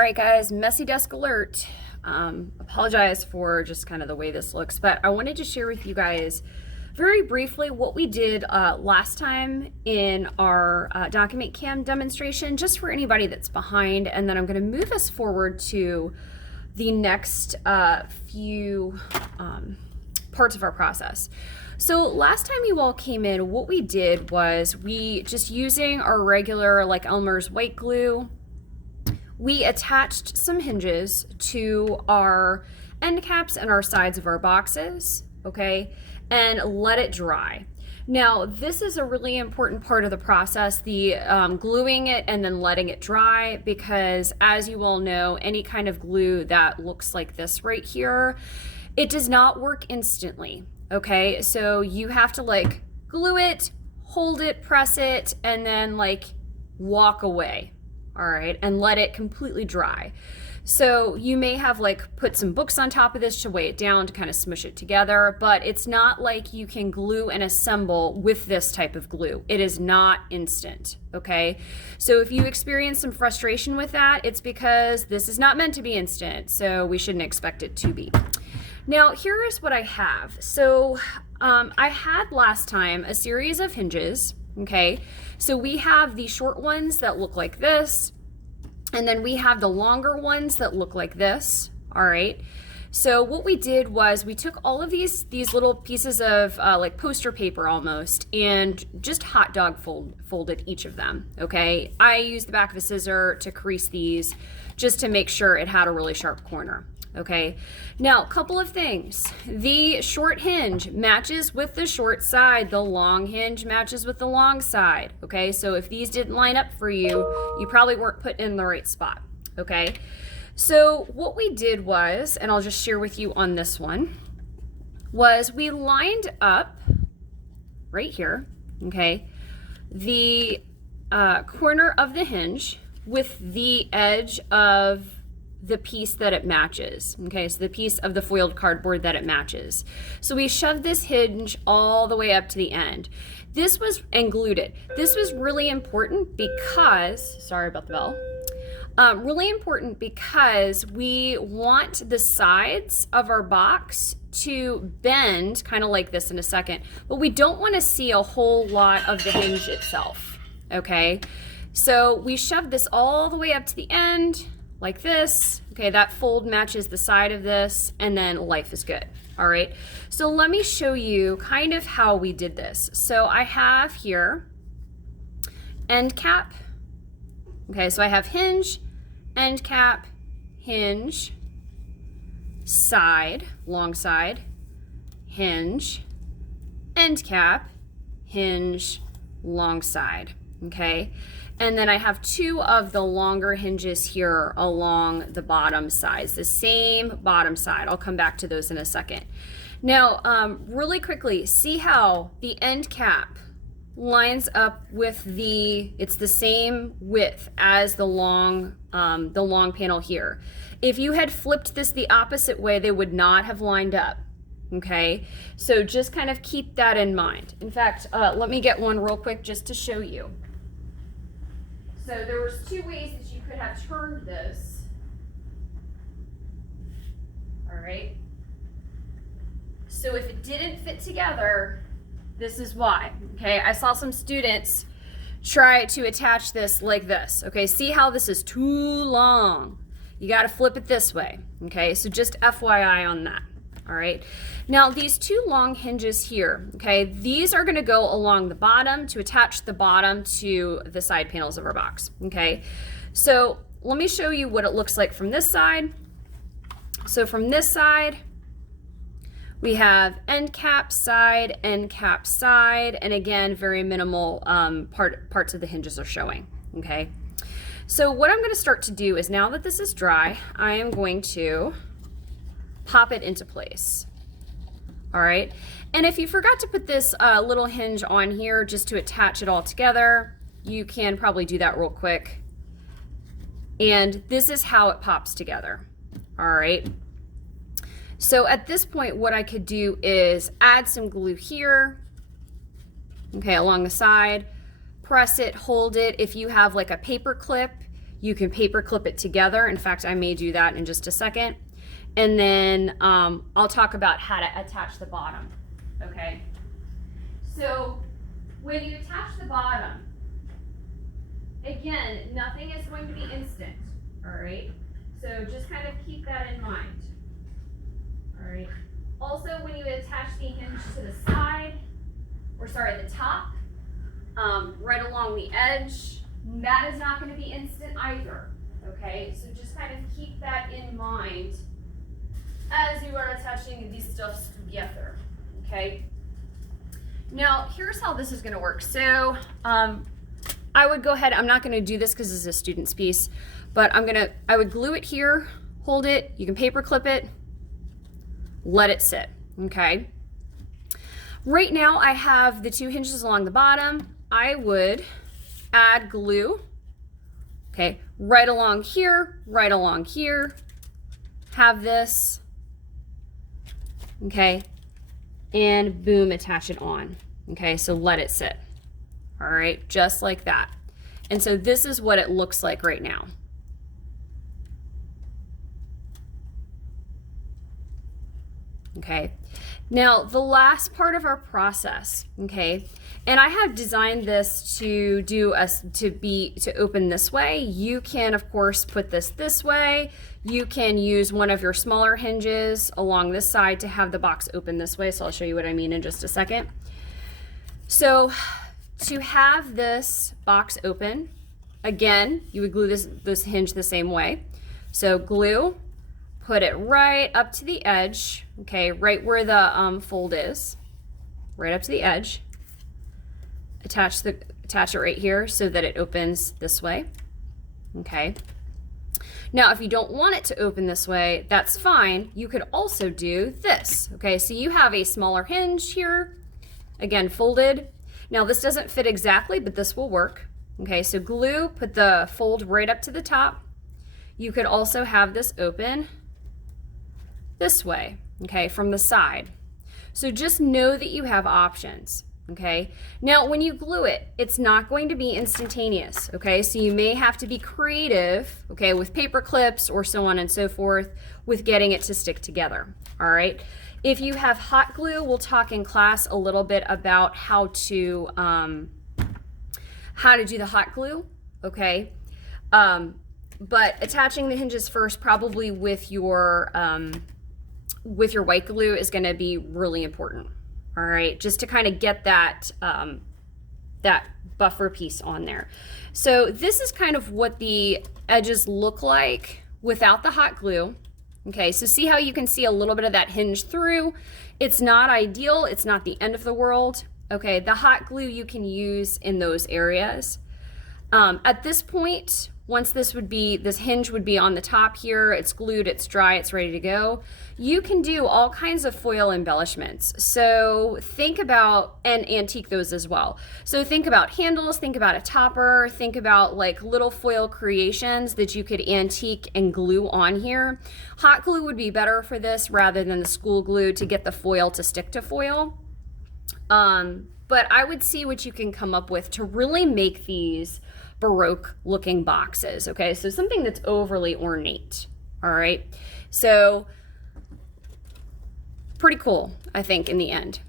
All right, guys, messy desk alert. Apologize for just kind of the way this looks, but I wanted to share with you guys very briefly what we did last time in our document cam demonstration, just for anybody that's behind, and then I'm going to move us forward to the next few parts of our process. So last time you all came in, what we did was we just using our regular like Elmer's white glue, we attached some hinges to our end caps and our sides of our boxes, okay, and let it dry. Now, this is a really important part of the process, the gluing it and then letting it dry, because as you all know, any kind of glue that looks like this right here, it does not work instantly, okay? So you have to like glue it, hold it, press it, and then like walk away. All right, and let it completely dry. So you may have like put some books on top of this to weigh it down to kind of smush it together, but it's not like you can glue and assemble with this type of glue. It is not instant, okay? So if you experience some frustration with that, it's because this is not meant to be instant, so we shouldn't expect it to be. Now, here is what I have. So I had last time a series of hinges. Okay, so we have the short ones that look like this, and then we have the longer ones that look like this. All right, so what we did was we took all of these little pieces of like poster paper almost, and just hot dog folded each of them. Okay, I used the back of a scissor to crease these just to make sure it had a really sharp corner. Okay, now a couple of things. The short hinge matches with the short side, the long hinge matches with the long side. Okay, so if these didn't line up for you, you probably weren't put in the right spot. Okay, so what we did was, and I'll just share with you on this one, was we lined up right here, okay, the corner of the hinge with the edge of the piece that it matches. Okay, so the piece of the foiled cardboard that it matches. So we shoved this hinge all the way up to the end. This was, and glued it. This was really important because, sorry about the bell, really important because we want the sides of our box to bend kind of like this in a second, but we don't want to see a whole lot of the hinge itself, okay? So we shoved this all the way up to the end, like this. Okay, that fold matches the side of this, and then life is good. All right, so let me show you kind of how we did this. So I have here end cap. Okay, so I have hinge, end cap, hinge, side, long side, hinge, end cap, hinge, long side. Okay, and then I have two of the longer hinges here along the bottom sides, the same bottom side. I'll come back to those in a second. Now, really quickly, see how the end cap lines up with it's the same width as the long panel here. If you had flipped this the opposite way, they would not have lined up. Okay, so just kind of keep that in mind. In fact, let me get one real quick just to show you. So there was two ways that you could have turned this. All right. So if it didn't fit together, this is why. Okay, I saw some students try to attach this like this. Okay, see how this is too long. You got to flip it this way. Okay, so just FYI on that. All right, now these two long hinges here, okay, these are going to go along the bottom to attach the bottom to the side panels of our box. Okay, so let me show you what it looks like from this side. So from this side, we have end cap side, and again, very minimal parts of the hinges are showing. Okay, so what I'm going to start to do is, now that this is dry, I am going to pop it into place. All right, and if you forgot to put this little hinge on here just to attach it all together, you can probably do that real quick. And this is how it pops together. All right, so at this point, what I could do is add some glue here, okay, along the side, press it, hold it. If you have like a paper clip, You can paper clip it together. In fact, I may do that in just a second. And then I'll talk about how to attach the bottom, okay? So when you attach the bottom, again, nothing is going to be instant, all right? So just kind of keep that in mind, all right? Also, when you attach the hinge to the side, or sorry, the top, right along the edge, that is not going to be instant either, okay? So just kind of keep that in mind as you are attaching these stuffs together, okay? Now, here's how this is going to work. So I would go ahead, I'm not going to do this because this is a student's piece, but I would glue it here, hold it, you can paper clip it, let it sit, okay? Right now I have the 2 hinges along the bottom. I would add glue, okay, right along here, have this, okay, and boom, attach it on, okay, so let it sit, all right, just like that. And so this is what it looks like right now. Okay, now the last part of our process, okay, and I have designed this to open this way. You can of course put this way. You can use one of your smaller hinges along this side to have the box open this way. So I'll show you what I mean in just a second. So to have this box open, again, you would glue this hinge the same way. So glue, put it right up to the edge, okay, right where the fold is, right up to the edge. Attach it right here so that it opens this way, okay. Now, if you don't want it to open this way, that's fine. You could also do this, okay. So you have a smaller hinge here, again, folded. Now, this doesn't fit exactly, but this will work, okay. So glue, put the fold right up to the top. You could also have this open this way, okay, from the side. So just know that you have options, okay? Now, when you glue it, it's not going to be instantaneous, okay? So you may have to be creative, okay, with paper clips or so on and so forth with getting it to stick together, all right? If you have hot glue, we'll talk in class a little bit about how to do the hot glue, okay? But attaching the hinges first, probably with your white glue, is going to be really important, all right, just to kind of get that that buffer piece on there. So this is kind of what the edges look like without the hot glue, okay. So see how you can see a little bit of that hinge through. It's not ideal, it's not the end of the world, okay. The hot glue you can use in those areas. At this point, once this hinge would be on the top here, it's glued, it's dry, it's ready to go, you can do all kinds of foil embellishments. So think about, and antique those as well. So think about handles, think about a topper, think about like little foil creations that you could antique and glue on here. Hot glue would be better for this rather than the school glue to get the foil to stick to foil. But I would see what you can come up with to really make these Baroque looking boxes, okay? So something that's overly ornate, all right? So pretty cool, I think, in the end.